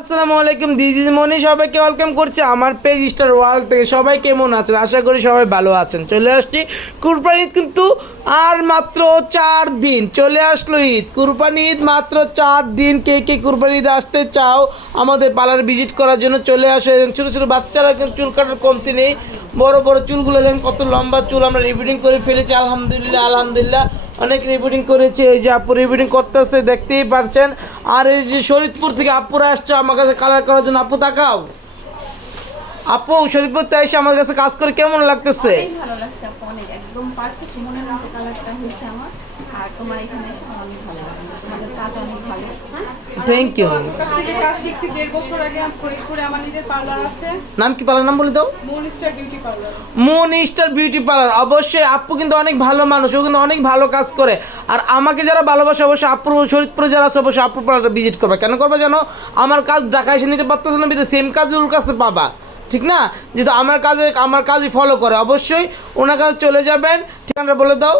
আসসালামু আলাইকুম দিদি মনি সবাইকে ওয়েলকাম করছে আমার পেজ স্টার ওয়ার্ল্ড থেকে। সবাই কেমন আছেন? আশা করি সবাই ভালো আছেন। চলে আসছি কুরবানি কিন্তু আর মাত্র চার দিন। চলে আসলো ঈদ। কুরবানি ঈদ মাত্র চার দিন। কে কে কুরবানি ঈদ আসতে চাও আমাদের পার্লার ভিজিট করার জন্য চলে আসো। ছোটো ছোটো বাচ্চারা কিন্তু চুল কাটার কমতি নেই। বড় বড় চুলগুলো দেখেন কত লম্বা চুল। আমরা রিবিডিং করে ফেলেছি। আলহামদুলিল্লাহ আলহামদুলিল্লাহ। অনেক রিপিটিং করেছে, এই যে আপু রিপিটিং করতেছে, দেখতেই পারছেন। আর এই যে শরীদপুর থেকে আপুরা আসছে আমার কাছে কালার করার জন্য। আপু, তাকাও। আপু শরীদপুর থেকে এসে আমার কাছে কাজ করে কেমন লাগতেছে? একদম আর তোমার এখানে অনেক ভালো লাগছে। থ্যাংক ইউ পার্লার নাম কি পালার নাম বলে দাও। Moon star beauty parlour. Parlour. অবশ্যই আপু কিন্তু অনেক ভালো মানুষ ও কিন্তু অনেক ভালো কাজ করে। আর আমাকে যারা ভালোবাসে অবশ্যই আপুর শরীরপুরে যারা আছে অবশ্যই আপুর পার্লারটা ভিজিট করবে। কেন করবে জানো? আমার কাজ ঢাকা এসে নিতে পারতেছে না কিন্তু সেম কাজ ওর কাছে পাবা। ঠিক না? যেহেতু আমার কাজে আমার কাজই ফলো করে। অবশ্যই ওনার কাছে চলে যাবেন। ঠিকানাটা বলে দাও।